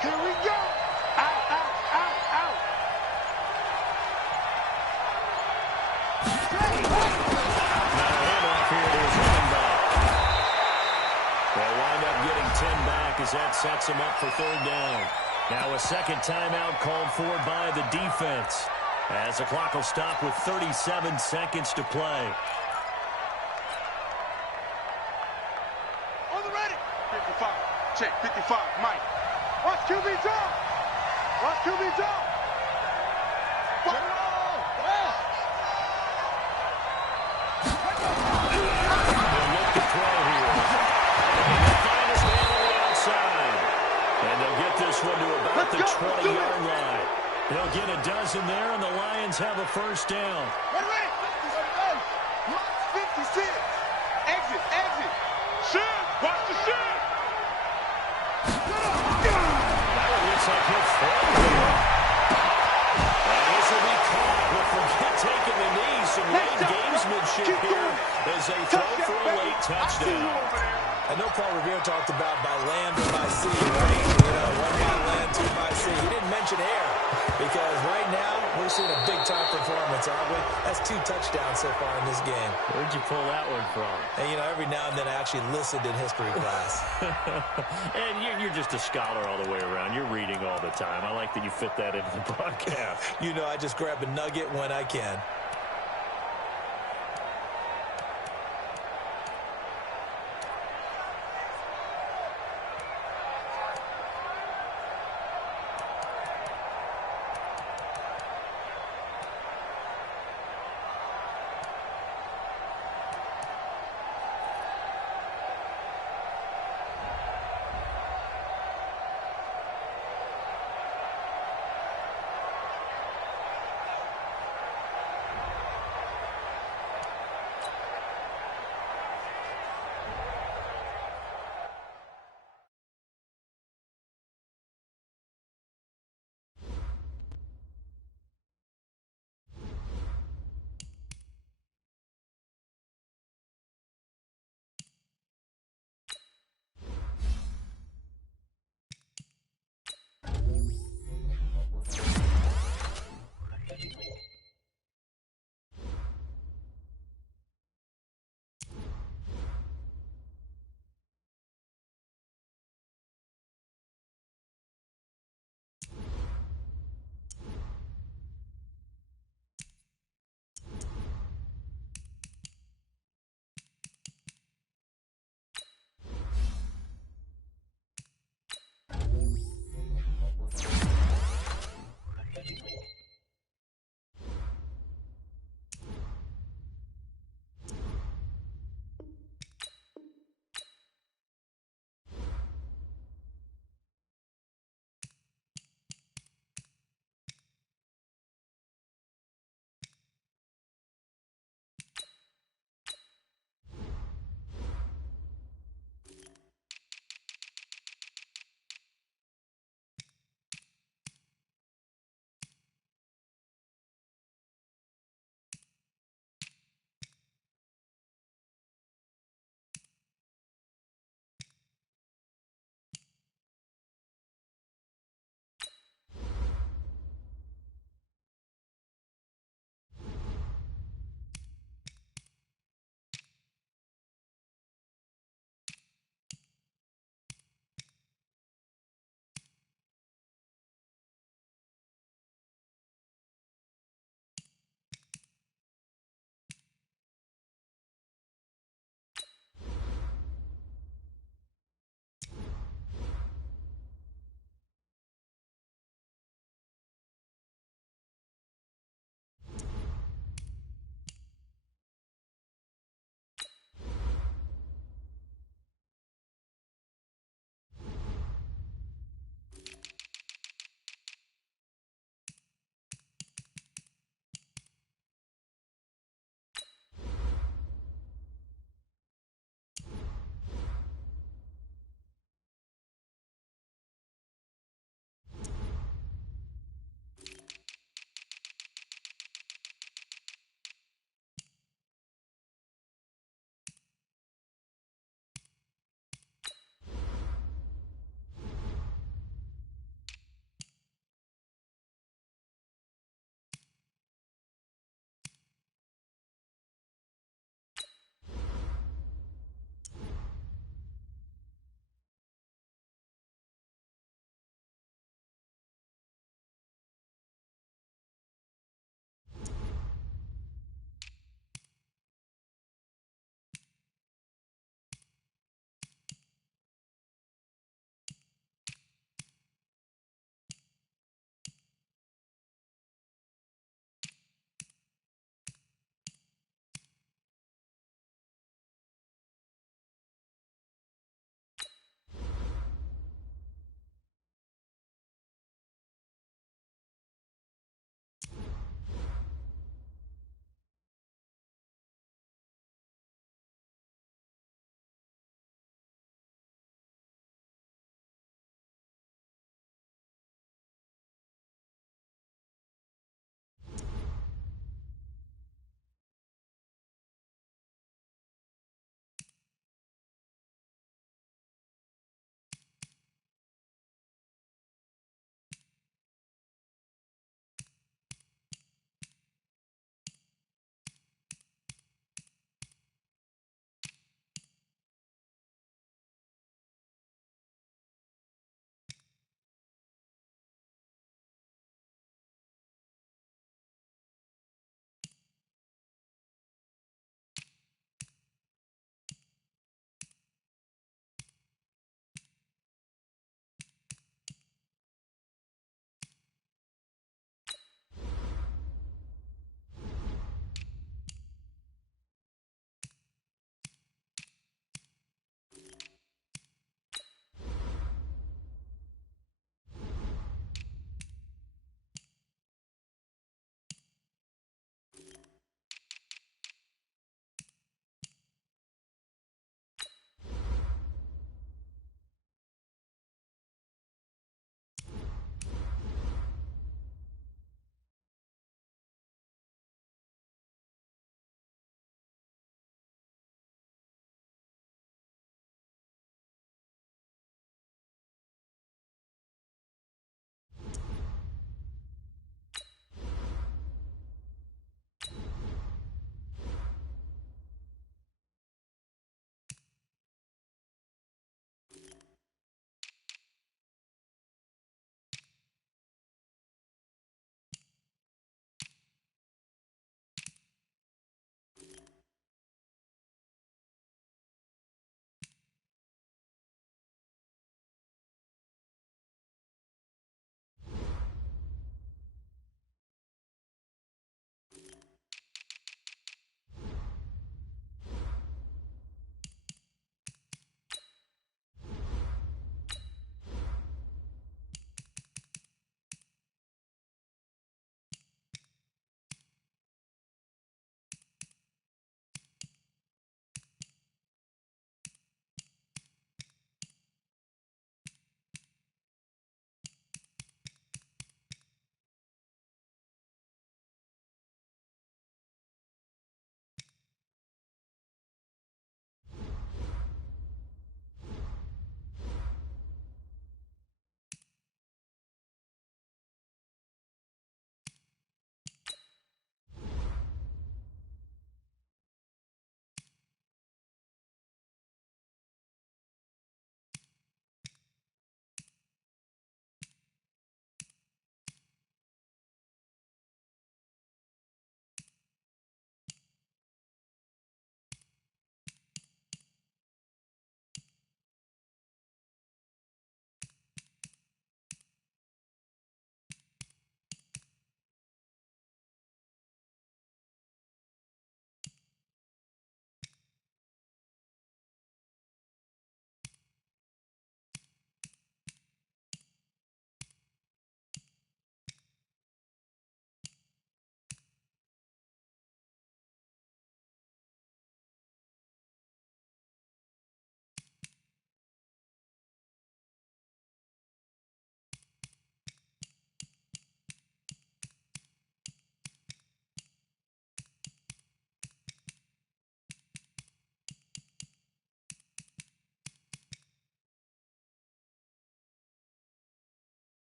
Here we go. Out. Now a handoff here to his running back. They'll wind up getting 10 back as that sets him up for 3rd down. Now a 2nd timeout called for by the defense as the clock will stop with 37 seconds to play. On the ready. 55. Check 55. Mike. Watch QB drop. They'll look to throw here. And they'll find his man on the outside. And they'll get this one to about the 20-yard line. They'll get a dozen there, and the Lions have a 1st down. Ready. 56. Exit. Shoot. Watch the shoot. That one looks like he'll fall here. And this will be caught with taking the knee. Some late gamesmanship here as they throw for a late touchdown. I know Paul Revere talked about by land or by sea, right? You know, 1 by land, 2 by sea. He didn't mention air because right now we're seeing a big-time performance, aren't we? That's 2 touchdowns so far in this game. Where'd you pull that one from? And, you know, every now and then I actually listened in history class. And you're just a scholar all the way around. You're reading all the time. I like that you fit that into the broadcast. You know, I just grab a nugget when I can.